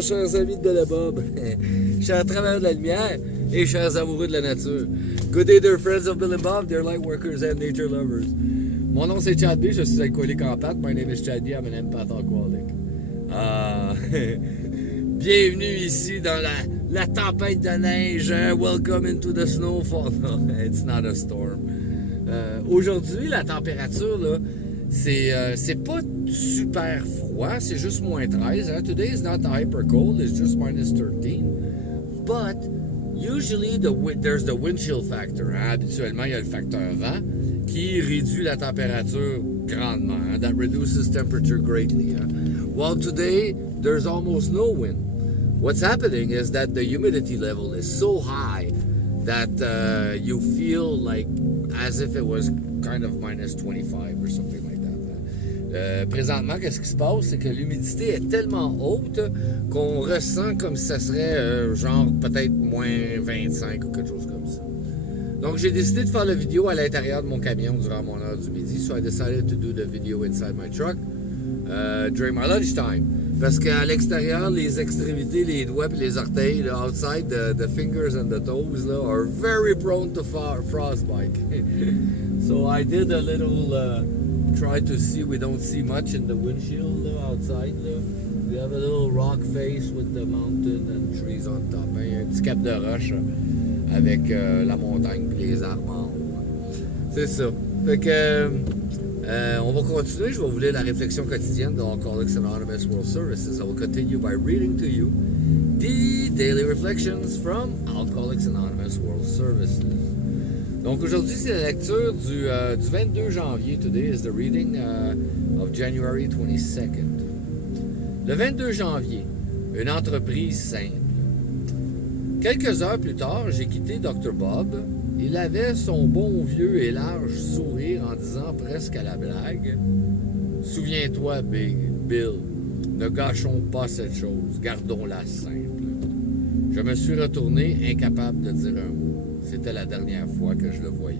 Bonjour, chers amis de Bellebob, chers travailleurs de la lumière et chers amoureux de la nature. Good day, dear friends of Bill and Bob, dear light workers and nature lovers. Mon nom c'est Chad B, je suis alcoolique en pâte. My name is Chad B, I'm an empath alcoholic. Bienvenue ici dans la tempête de neige. Welcome into the snowfall. No, it's not a storm. Aujourd'hui, la température, là, c'est pas super froid, c'est juste moins 13. Hein? Today is not hyper cold, it's just minus 13. But usually there's the wind chill factor. Hein? Habituellement, il y a le facteur vent qui réduit la température grandement. Hein? That reduces temperature greatly. Hein? Well, today there's almost no wind. What's happening is that the humidity level is so high that you feel like as if it was kind of minus 25 or something like that. Présentement, qu'est-ce qui se passe? C'est que l'humidité est tellement haute qu'on ressent comme si ça serait genre peut-être moins 25 ou quelque chose comme ça. Donc j'ai décidé de faire la vidéo à l'intérieur de mon camion durant mon heure du midi. So I decided to do the video inside my truck during my lunchtime. Parce qu'à l'extérieur, les extrémités, les doigts et les orteils, là, outside the fingers and the toes, là, are very prone to frostbite. So I did a little try to see. We don't see much in the windshield là, outside. Là. We have a little rock face with the mountain and trees on top. Hein. Un petit cap de roche avec la montagne et les arbres en haut. C'est ça. Fait que on va continuer. Je vais vous lire la réflexion quotidienne de Alcoholics Anonymous World Services. I will continue by reading to you the daily reflections from Alcoholics Anonymous World Services. Donc aujourd'hui, c'est la lecture du 22 janvier. Today is the reading of January 22nd. Le 22 janvier, une entreprise simple. Quelques heures plus tard, j'ai quitté Dr. Bob. Il avait son bon vieux et large sourire en disant presque à la blague « Souviens-toi, Big Bill, ne gâchons pas cette chose, gardons-la simple. » Je me suis retourné, incapable de dire un mot. C'était la dernière fois que je le voyais.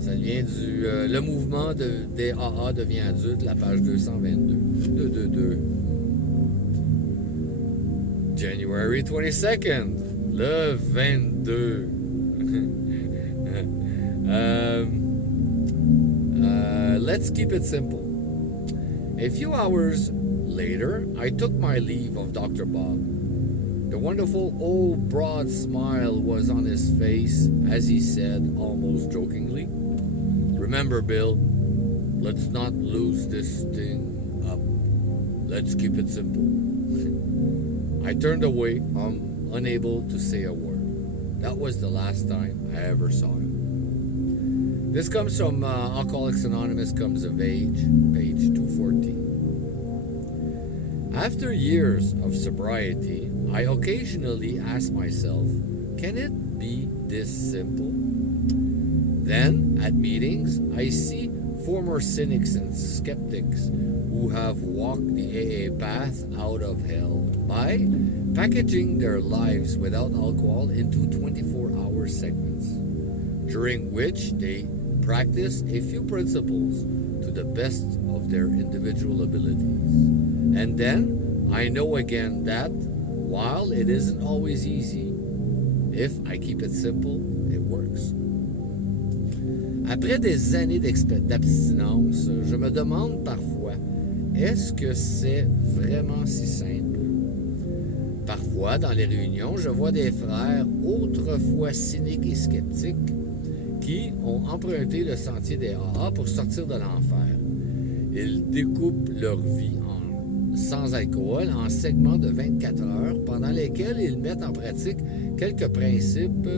Ça vient du... le mouvement des AA devient adulte, la page 222. 222. January 22nd. Le 22. Let's keep it simple. A few hours later, I took my leave of Dr. Bob. The wonderful old broad smile was on his face as he said, almost jokingly, "Remember, Bill, let's not lose this thing up. Let's keep it simple." I turned away, unable to say a word. That was the last time I ever saw him. This comes from Alcoholics Anonymous Comes of Age, page 214. After years of sobriety, I occasionally ask myself, can it be this simple? Then, at meetings, I see former cynics and skeptics who have walked the AA path out of hell by packaging their lives without alcohol into 24-hour segments, during which they practice a few principles to the best of their individual abilities. And then, I know again that, while it isn't always easy, if I keep it simple, it works. Après des années d'abstinence, je me demande parfois, est-ce que c'est vraiment si simple? Parfois, dans les réunions, je vois des frères autrefois cyniques et sceptiques qui ont emprunté le sentier des AA pour sortir de l'enfer. Ils découpent leur vie sans alcool en segments de 24 heures pendant lesquels ils mettent en pratique quelques principes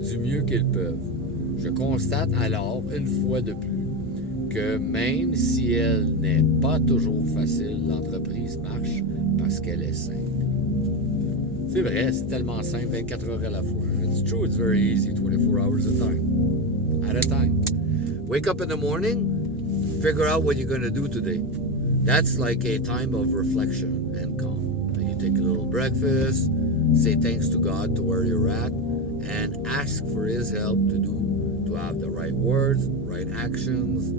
du mieux qu'ils peuvent. Je constate alors, une fois de plus, que même si elle n'est pas toujours facile, l'entreprise marche parce qu'elle est simple. C'est vrai, c'est tellement simple, 24 heures à la fois. It's true, it's very easy, 24 hours at a time. Wake up in the morning, figure out what you're going to do today. That's like a time of reflection and calm. And you take a little breakfast, say thanks to God to where you're at, and ask for His help to have the right words, right actions,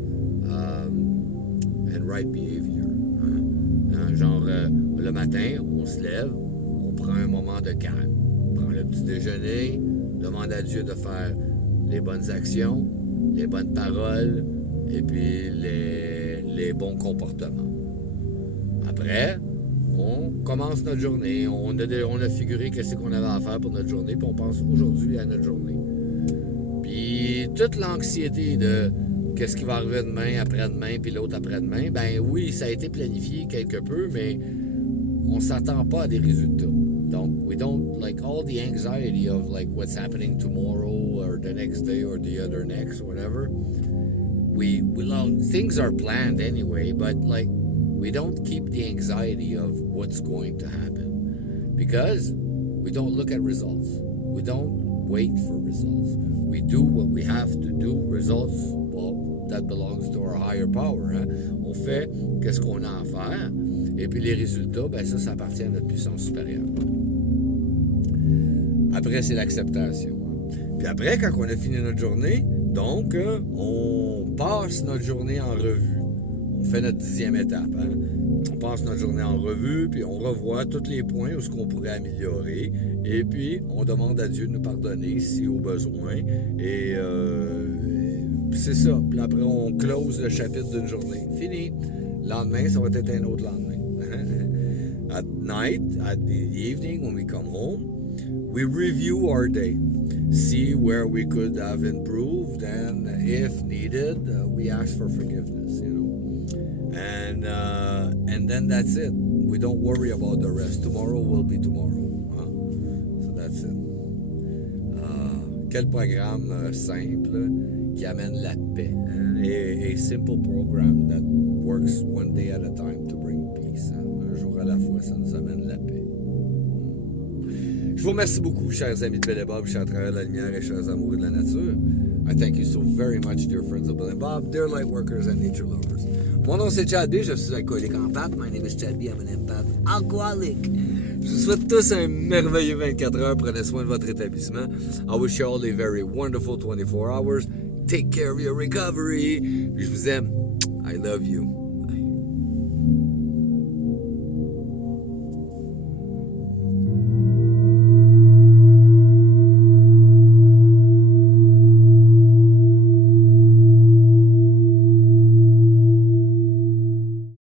and right behavior. Genre, le matin, on se lève, on prend un moment de calme. On prend le petit déjeuner, demande à Dieu de faire les bonnes actions, les bonnes paroles et puis les bons comportements. Après, on commence notre journée. On a figuré qu'est-ce qu'on avait à faire pour notre journée, puis on pense aujourd'hui à notre journée. Puis toute l'anxiété de qu'est-ce qui va arriver demain, après-demain, puis l'autre après-demain, ben oui, ça a été planifié quelque peu, mais on s'attend pas à des résultats. Donc, we don't, like, all the anxiety of, like, what's happening tomorrow or the next day or the other next, whatever. Things are planned anyway, but, like, we don't keep the anxiety of what's going to happen because we don't look at results. We don't wait for results. We do what we have to do. Results, well, that belongs to our higher power. Hein? On fait qu'est-ce qu'on a à faire. Et puis les résultats, ben ça appartient à notre puissance supérieure. Après, c'est l'acceptation. Puis après, quand on a fini notre journée, donc, on passe notre journée en revue. On fait notre 10e étape. Hein? On passe notre journée en revue, puis on revoit tous les points où ce qu'on pourrait améliorer. Et puis, on demande à Dieu de nous pardonner si au besoin. Et c'est ça. Puis après, on close le chapitre d'une journée. Fini. Le lendemain, ça va être un autre lendemain. At night, at the evening, when we come home, we review our day, see where we could have improved, and if needed, we ask for forgiveness, you know. And then that's it. We don't worry about the rest. Tomorrow will be tomorrow. Huh? So that's it. Quel programme simple qui amène la paix. Hein? A simple program that works one day at a time to bring peace. Hein? Un jour à la fois, ça nous amène la paix. Je vous remercie beaucoup, chers amis de Bill et Bob, chers travailleurs de la lumière et chers amoureux de la nature. I thank you so very much, dear friends of Bill and Bob, dear light workers and nature lovers. Mon nom c'est Chad B, je suis alcoolique en pâte. My name is Chad B, I'm an empath alcoholic. Je vous souhaite tous un merveilleux 24 heures. Prenez soin de votre établissement. I wish you all a very wonderful 24 hours. Take care of your recovery. Puis je vous aime. I love you.